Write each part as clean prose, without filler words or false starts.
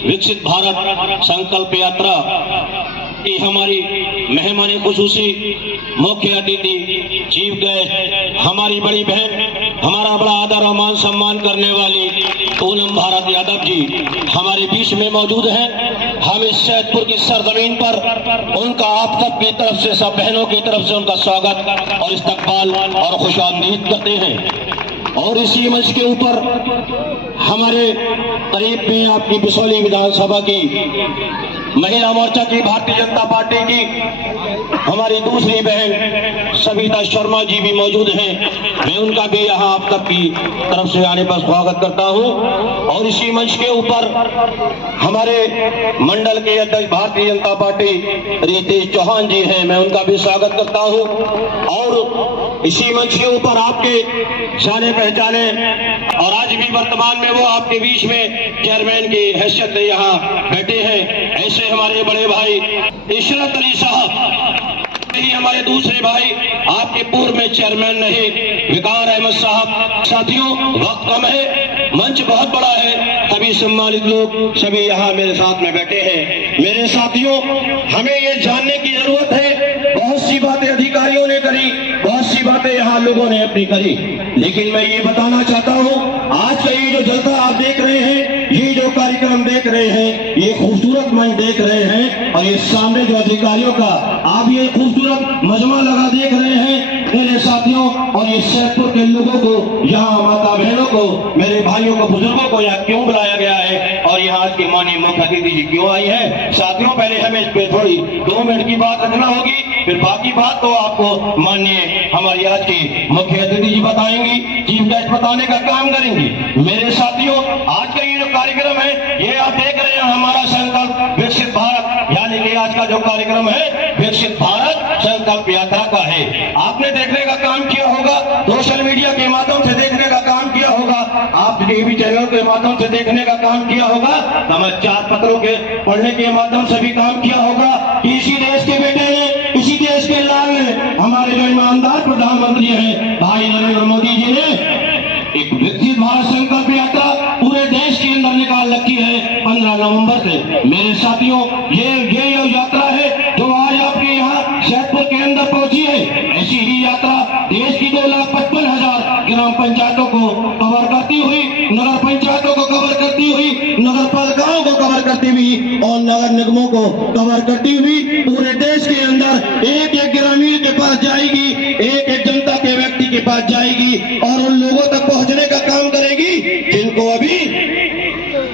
विकसित भारत संकल्प यात्रा की हमारी मेहमान खुसूसी मुख्य अतिथि चीफ गेस्ट हमारी बड़ी बहन, हमारा बड़ा आदर और मान सम्मान करने वाली पूनम भारत यादव जी हमारे बीच में मौजूद हैं। हम इस सैदपुर की सरजमीन पर उनका आप सब की तरफ से, सब बहनों की तरफ से उनका स्वागत और इस्तकबाल और खुशामदीद करते हैं। और इसी मंच के ऊपर हमारे करीब में आपकी बिसौली विधानसभा की महिला मोर्चा की भारतीय जनता पार्टी की हमारी दूसरी बहन सविता शर्मा जी भी मौजूद हैं। मैं उनका भी यहाँ आप सबकी तरफ से आने पर स्वागत करता हूँ। और इसी मंच के ऊपर हमारे मंडल के अध्यक्ष भारतीय जनता पार्टी रितेश चौहान जी हैं, मैं उनका भी स्वागत करता हूँ। और इसी मंच के ऊपर आपके जाने पहचाने और आज भी वर्तमान में वो आपके बीच में चेयरमैन की हैसियत से यहाँ बैठे हैं, ऐसे हमारे बड़े भाई इशरत अली साहब, ही हमारे दूसरे भाई आपके पूर्व में चेयरमैन रहे विकार अहमद साहब। साथियों, वक्त कम है, मंच बहुत बड़ा है, सभी सम्मानित लोग सभी यहाँ मेरे साथ में बैठे हैं। मेरे साथियों, हमें ये जानने की जरूरत है, बहुत सी बातें अधिकारियों ने करी, बहुत सी बातें यहाँ लोगों ने अपनी करी, लेकिन मैं ये बताना चाहता हूँ आज का ये जो जलसा आप देख रहे हैं, ये जो कार्यक्रम देख रहे हैं, ये खूबसूरत मंच देख रहे हैं और ये सामने जो अधिकारियों का आप ये खूबसूरत मजमा लगा देख रहे हैं मेरे साथियों। और ये सैदपुर के लोगों को, यहाँ माता बहनों को, मेरे भाइयों को, बुजुर्गों को यहाँ क्यों बुलाया गया है और यहाँ आज की माननीय मुख्य अतिथि जी क्यों आई है। साथियों, पहले हमें इस पे थोड़ी 2 मिनट की बात रखना होगी, फिर बाकी बात तो आपको माननीय हमारी आज की मुख्य अतिथि जी बताएंगी, चीफ गेस्ट बताने का काम करेंगी। मेरे साथियों, आज का ये जो कार्यक्रम है, ये आप देख रहे हैं हमारा संकल्प विकसित भारत, यानी कि आज का जो कार्यक्रम है विकसित भारत संकल्प यात्रा का है। आपने देखने का काम किया होगा, सोशल मीडिया के माध्यम से देखने का काम किया होगा, आप टीवी चैनल के माध्यम से देखने का काम किया होगा, समाचार पत्रों के पढ़ने के माध्यम से भी काम किया होगा कि इसी देश के बेटे ने, इसी देश के लाल ने, हमारे जो ईमानदार प्रधानमंत्री हैं भाई नरेंद्र मोदी जी ने एक विकसित भारत संकल्प यात्रा पूरे देश के अंदर निकाल रखी है 15 नवंबर से। मेरे साथियों, ये यात्रा है जो आज आपके यहाँ सैदपुर के अंदर पहुंची है। ऐसी ही यात्रा देश की 2,55,000 ग्राम पंचायतों को कवर करती हुई, नगर पंचायतों को कवर करती हुई, नगर पालिकाओं को कवर करती हुई और नगर निगमों को कवर करती हुई पूरे देश के अंदर एक एक ग्रामीण के पास जाएगी, एक एक जनता के व्यक्ति के पास जाएगी और उन लोगों तक पहुंचने का काम करेगी जिनको अभी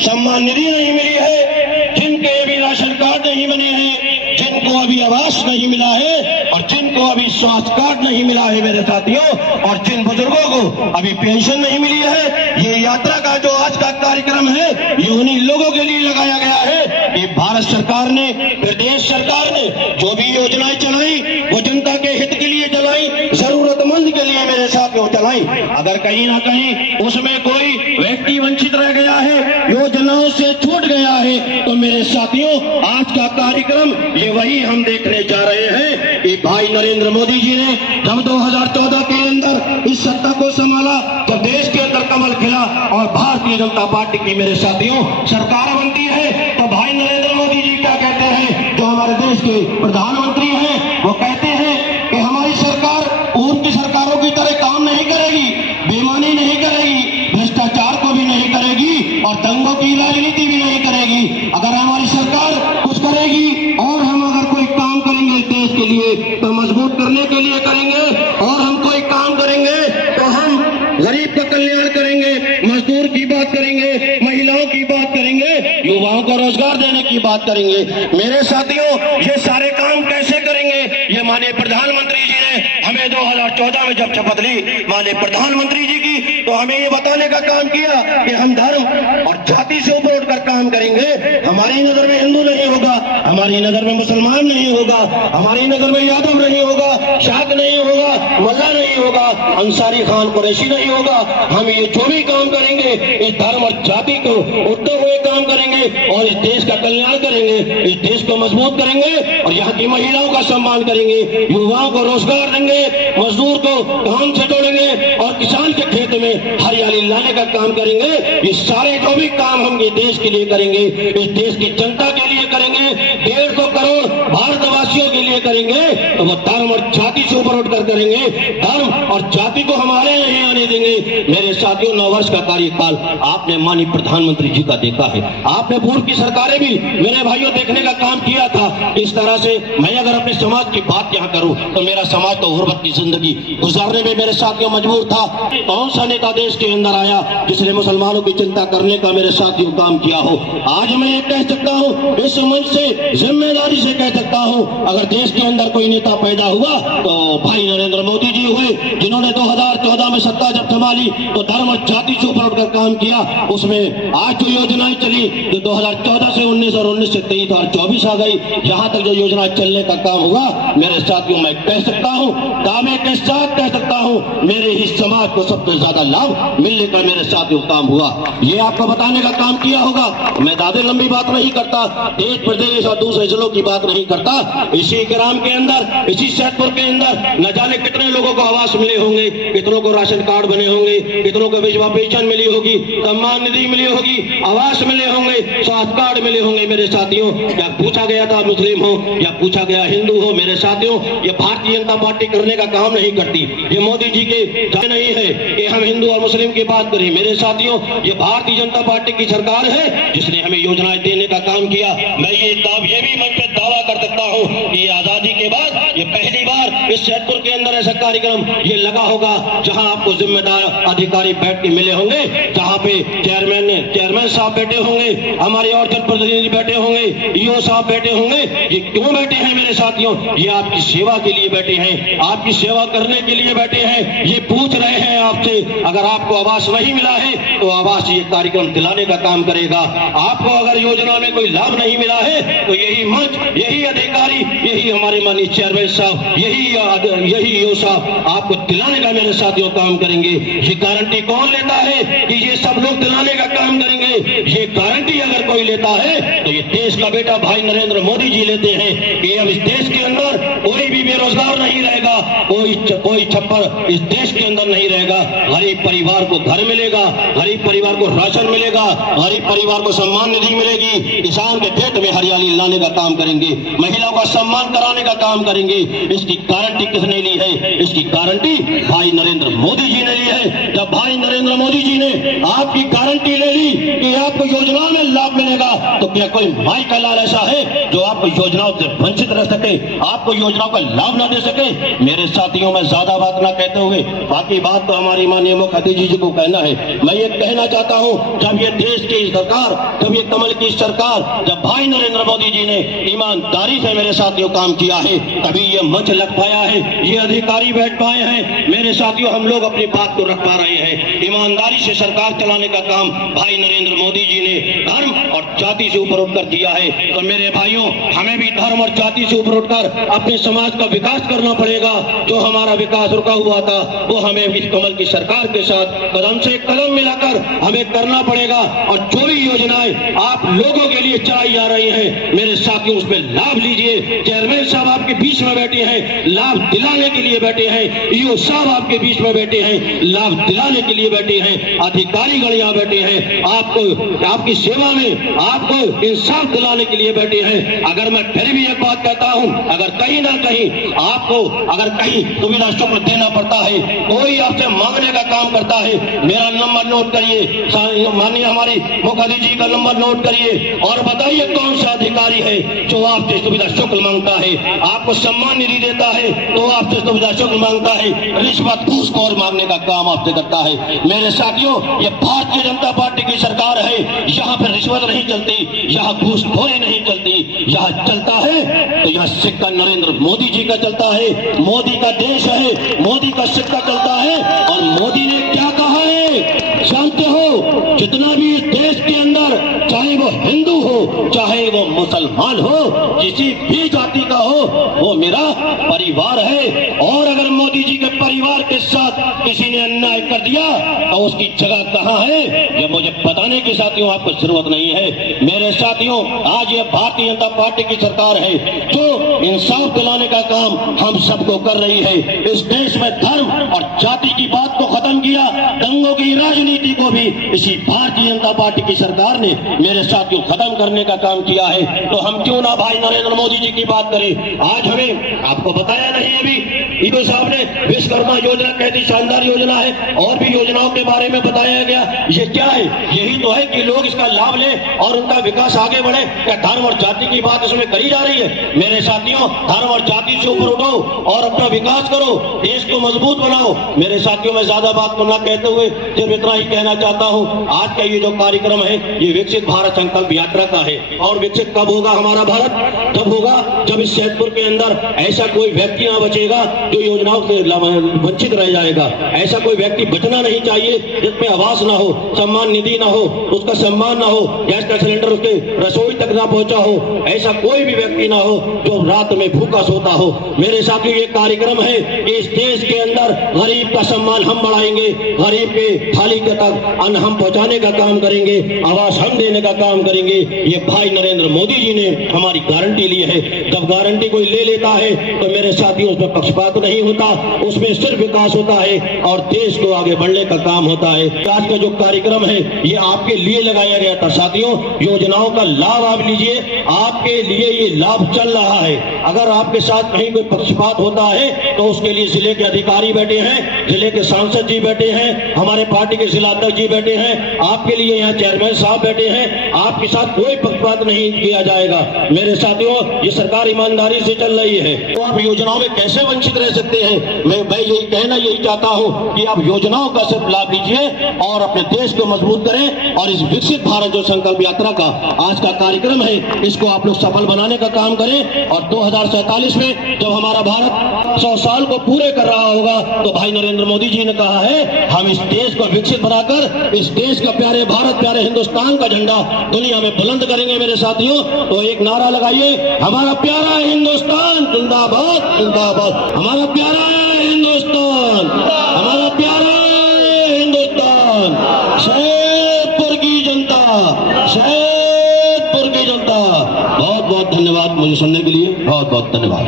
सम्मान निधि नहीं मिली है, जिनके अभी राशन कार्ड नहीं बने हैं, जिनको अभी आवास नहीं मिला है और जिनको अभी स्वास्थ्य कार्ड नहीं मिला है मेरे साथियों, और जिन बुजुर्गों को अभी पेंशन नहीं मिली है। ये यात्रा का जो आज का कार्यक्रम है, ये उन्हीं लोगों के लिए लगाया गया है। ये भारत सरकार ने, प्रदेश सरकार ने जो भी योजनाएं चलाई वो जनता के हित के लिए चलाई, जरूरतमंद के लिए मेरे साथियों चलाई। अगर कहीं ना कहीं उसमें कोई व्यक्ति वंचित रह गया है, योजनाओं से छूट गया है, तो मेरे साथियों आज का कार्यक्रम ये वही हम देखने जा रहे हैं कि भाई नरेंद्र मोदी जी ने जब 2014 के अंदर इस सत्ता को संभाला, जब देश के अंदर कमल खिला और भारतीय जनता पार्टी की मेरे साथियों सरकार बनती है, तो भाई नरेंद्र मोदी जी क्या कहते हैं, जो हमारे देश के प्रधानमंत्री हैं, वो कहते हैं कि हमारी सरकार पूर्व की सरकारों की तरह काम नहीं करेगी, बेईमानी नहीं करेगी, भ्रष्टाचार को भी नहीं करेगी और दंगों की राजनीति भी नहीं करेगी। अगर हमारी सरकार कुछ करेगी और हम अगर कोई काम करेंगे देश के लिए तो मजबूत करने के लिए करेंगे, और हम कोई काम करेंगे तो हम गरीब का कल्याण करेंगे, मजदूर की बात करेंगे, महिलाओं की बात करेंगे, युवाओं को रोजगार देने की बात करेंगे। मेरे साथियों, ये सारे काम कैसे करेंगे, ये माननीय प्रधानमंत्री जी ने हमें 2014 में जब शपथ ली माननीय प्रधानमंत्री जी की, तो हमें ये बताने का काम किया कि हम धर्म और जाति से ऊपर उठकर काम करेंगे। हमारी नजर में हिंदू नहीं होगा, हमारी नगर में मुसलमान नहीं होगा, हमारी नगर में यादव नहीं होगा, शाक नहीं होगा, मल्ला नहीं होगा, अंसारी खान कुरैशी नहीं होगा। हम ये जो भी काम करेंगे इस धर्म और जाति को उठते हुए काम करेंगे और इस देश का कल्याण करेंगे, इस देश को मजबूत करेंगे और यहाँ की महिलाओं का सम्मान करेंगे, युवाओं को रोजगार देंगे, मजदूर को काम से जोड़ेंगे और किसान के खेत में हरियाली लाने का काम करेंगे। ये सारे जो भी काम हम ये देश के लिए करेंगे, इस देश की जनता के लिए करेंगे, 150 करोड़ भारतवासियों के लिए करेंगे, तो वो धर्म और जाति से ऊपर उठकर करेंगे, धर्म और जाति को हमारे नहीं आने देंगे। मेरे साथियों, 9 वर्ष का कार्यकाल आपने माननीय प्रधानमंत्री जी का देखा है, आपने पूर्व की सरकारें भी मेरे भाइयों देखने का काम किया था। इस तरह से मैं अगर अपने समाज की बात यहाँ करूं तो मेरा समाज तो गुर्बत की जिंदगी गुजारने में मेरे साथियों मजबूर था। कौन सा नेता देश के अंदर आया जिसने मुसलमानों की चिंता करने का मेरे साथियों काम किया हो? आज मैं ये कह सकता हूँ, इस मंच से जिम्मेदारी से कह सकता हूँ, अगर देश के अंदर कोई नेता पैदा हुआ तो भाई नरेंद्र मोदी जी हुए, जिन्होंने 2014 में सत्ता जब संभाली तो धर्म और जाति से ऊपर उठकर काम किया। उसमें आज जो योजनाएं चली जो 2014 से 19 और 19 से 23 और 24 आ गई, यहाँ तक जो योजना चलने का काम हुआ, मेरे साथियों मैं कह सकता हूँ, दावे के साथ कह सकता हूँ, मेरे ही समाज को सबसे ज्यादा लाभ मिलने का मेरे साथियों काम हुआ। ये आपको बताने का काम किया होगा। मैं ज्यादा लंबी बात नहीं करता, देश प्रदेश और दूसरे जिलों की बात नहीं करता। इसी ग्राम के अंदर, इसी सैदपुर के अंदर न जाने कितने लोगों को आवास मिले होंगे, कितनों को राशन कार्ड बने होंगे, कितनों को विधवा पेंशन मिली होगी, सम्मान निधि मिली होगी, आवास मिले होंगे, स्वास्थ्य कार्ड मिले होंगे। मेरे साथियों, या पूछा गया था मुस्लिम हो या पूछा गया हिंदू हो, मेरे साथियों ये भारतीय जनता पार्टी करने का काम नहीं करती। ये मोदी जी के नहीं है कि हम हिंदू और मुस्लिम की बात करें। मेरे साथियों, ये भारतीय जनता पार्टी की सरकार है जिसने हमें योजनाएं देने का काम किया। मैं ये भी मंच पे दावा कर सकता हूँ कि आजादी के बाद ये पहली बार इस सैदपुर के अंदर ऐसा कार्यक्रम ये लगा होगा जहां आपको जिम्मेदार अधिकारी बैठ के मिले होंगे, जहां पे चेयरमैन साहब बैठे होंगे, हमारे और जनप्रतिनिधि बैठे होंगे, ईओ साहब बैठे होंगे। ये क्यों बैठे हैं मेरे साथियों? ये आपकी सेवा के लिए बैठे हैं, आपकी सेवा करने के लिए बैठे हैं। ये पूछ रहे हैं आपसे, अगर आपको आवास नहीं मिला है तो आवास ये कार्यक्रम दिलाने का काम करेगा। आपको अगर योजना में कोई लाभ नहीं मिला है तो यही मंच, यही अधिकारी, यही हमारे माननीय चेयरमैन साहब, यही ईओ साहब आपको दिलाने का मेरे साथियों काम करेंगे। ये गारंटी कौन लेता है कि ये सब लोग दिलाने का काम करेंगे? ये गारंटी अगर कोई लेता है तो ये देश का बेटा भाई नरेंद्र मोदी जी लेते हैं कि अब इस देश के अंदर कोई भी बेरोजगार नहीं रहेगा, कोई छप्पर इस देश के अंदर नहीं रहेगा। गरीब परिवार को घर मिलेगा, गरीब परिवार को राशन मिलेगा, गरीब परिवार को सम्मान निधि मिलेगी, किसान के खेत में हरियाली लाने का काम करेंगे, महिलाओं का सम्मान कराने का काम करेंगे। इसकी गारंटी किसने ली है? इसकी गारंटी भाई नरेंद्र मोदी जी ने ली है। जब भाई नरेंद्र मोदी जी ने आपकी गारंटी ले ली कि आपको योजनाओं में लाभ मिलेगा, तो क्या कोई माई का लाल ऐसा है जो आपको योजनाओं से वंचित रह सके, आपको योजनाओं का लाभ ना दे सके? मेरे साथियों, मैं ज्यादा बात ना कहते हुए बाकी बात तो हमारी माननीय मुख्य अतिथि जी को कहना है। मैं ये कहना चाहता हूँ, जब ये देश की सरकार, जब ये कमल की सरकार, जब भाई नरेंद्र मोदी जी ने ईमानदारी से मेरे साथियों काम किया है, तभी ये मंच लग पाया है, ये अधिकारी बैठ पाए हैं। मेरे साथियों, हम लोग अपनी बात को रख पा रहे हैं। ईमानदारी से सरकार चलाने का काम भाई नरेंद्र मोदी जी ने धर्म और जाति से ऊपर उठकर दिया है। तो मेरे भाइयों, हमें भी धर्म और जाति से ऊपर उठकर अपने समाज का विकास करना पड़ेगा। जो हमारा विकास रुका हुआ था वो हमें इस कमल की सरकार के साथ कदम से कदम मिलाकर हमें करना पड़ेगा। और जो भी योजनाएं आप लोगों के लिए चलाई जा रही हैं, मेरे साथियों, उसमें लाभ लीजिए। चेयरमैन साहब आपके बीच में बैठे हैं, लाभ दिलाने के लिए बैठे हैं। ईओ साहब आपके बीच में बैठे हैं, लाभ दिलाने के लिए बैठे हैं। अधिकारीगण यहाँ बैठे हैं, आपको आपकी सेवा में आपको इंसाफ दिलाने के लिए बैठे हैं। अगर मैं फिर भी एक बात कहता हूँ, अगर कहीं ना कहीं आपको अगर कहीं सुविधा शुल्क देना पड़ता है, कोई आपसे मांगने का काम करता है, मेरा नंबर नोट करिए, माननीय हमारी मुख्य अतिथि जी का नंबर नोट करिए और बताइए कौन सा अधिकारी है जो आपसे सुविधा शुल्क मांगता है, आपको सम्मान निधि देता है तो आपसे सुविधा शुल्क मांगता है, रिश्वत घूसखोर मांगने का काम आपसे करता है। मेरे साथियों, ये भारतीय जनता पार्टी की सरकार है, यहाँ पर रिश्वत नहीं चलती, यहाँ घूसखोरी नहीं चलती। यहाँ चलता है तो यहाँ सिक्का नरेंद्र मोदी जी का चलता है। मोदी का देश है, मोदी का सिक्का चलता है। और मोदी ने क्या कहा है जानते हो? जितना भी इस देश के अंदर, चाहे वो हिंदू हो, चाहे चाहे वो मुसलमान हो, किसी भी जाति का हो, वो मेरा परिवार है। और अगर मोदी जी के परिवार के साथ किसी ने अन्याय कर दिया तो उसकी जगह कहां है, ये मुझे बताने की साथियों आपको जरूरत नहीं है। मेरे साथियों, आज ये भारतीय जनता पार्टी की सरकार है जो इंसाफ दिलाने का काम हम सबको कर रही है। इस देश में धर्म और जाति की बात को खत्म किया, दंगों की राजनीति को भी इसी भारतीय जनता पार्टी की सरकार ने मेरे साथियों खत्म करने का काम किया है। तो हम क्यों ना भाई नरेंद्र मोदी जी की बात करें। आज हमें आपको बताया नहीं, अभी ईडो साहब ने विश्वकर्मा योजना कहती शानदार योजना है, और भी योजनाओं के बारे में बताया गया। ये क्या है? यही तो है कि लोग इसका लाभ लें और उनका विकास आगे बढ़े। क्या धर्म और जाति की बात इसमें करी जा रही है? मेरे साथियों, धर्म और जाति से ऊपर उठो और अपना विकास करो, देश को मजबूत बनाओ। मेरे साथियों, मैं ज्यादा बात को न कहते हुए सिर्फ इतना ही कहना चाहता हूँ, आज का ये जो कार्यक्रम है ये विकसित भारत संकल्प यात्रा का है। और विकसित कब होगा हमारा भारत? तब होगा जब इस सैदपुर के अंदर ऐसा कोई व्यक्ति ना बचेगा जो योजनाओं से वंचित रह जाएगा। ऐसा कोई व्यक्ति बचना नहीं चाहिए जिसमें आवास ना हो, सम्मान निधि ना हो, उसका सम्मान ना हो, गैस का सिलेंडर उसके रसोई तक ना पहुंचा हो। ऐसा कोई भी व्यक्ति ना हो जो रात में भूखा सोता हो। मेरे साथियों, ये कार्यक्रम है कि इस देश के अंदर गरीब का सम्मान हम बढ़ाएंगे, गरीब के थाली के तक अन्न हम पहुंचाने का काम करेंगे, आवास हम देने का काम करेंगे। ये भाई नरेंद्र मोदी जी ने हमारी गारंटी ली है। जब गारंटी कोई ले लेता है तो मेरे साथियों, उसमें पक्षपात नहीं होता, उसमें सिर्फ विकास होता है और देश को आगे बढ़ने का काम होता है। आज का जो कार्यक्रम है ये आपके लिए लगाया गया था। साथियों, योजनाओं का लाभ आप लीजिए, आपके लिए ये लाभ चल रहा है। अगर आपके साथ कहीं कोई पक्षपात होता है तो उसके लिए जिले के अधिकारी बैठे हैं, जिले के सांसद जी बैठे हैं, हमारे पार्टी के जिलाध्यक्ष जी बैठे हैं, आपके लिए यहाँ चेयरमैन साहब बैठे हैं। आपके साथ कोई पक्षपात नहीं किया जाएगा। मेरे साथियों, ये सरकार ईमानदारी से चल रही है। तो आप योजनाओं में कैसे वंचित रह सकते हैं? मैं यही कहना यही चाहता हूँ कि आप योजनाओं का सिर्फ लाभ लीजिए और अपने देश को मजबूत करें। और इस विकसित भारत जो संकल्प यात्रा का आज का कार्यक्रम है, इसको आप लोग सफल बनाने का काम करें। और 2047 में जब हमारा भारत 100 साल को पूरे कर रहा होगा तो भाई नरेंद्र मोदी जी ने कहा है हम इस देश को विकसित बनाकर इस देश का प्यारे भारत, प्यारे हिंदुस्तान का झंडा दुनिया में बुलंद करेंगे। मेरे साथियों, तो एक नारा लगाइए, हमारा प्यारा हिंदुस्तान जिंदाबाद जिंदाबाद, हमारा प्यारा हिंदुस्तान, हमारा प्यारा हिंदुस्तान। सैदपुर की जनता, सैदपुर की जनता। बहुत बहुत धन्यवाद मुझे सुनने के लिए, बहुत बहुत धन्यवाद।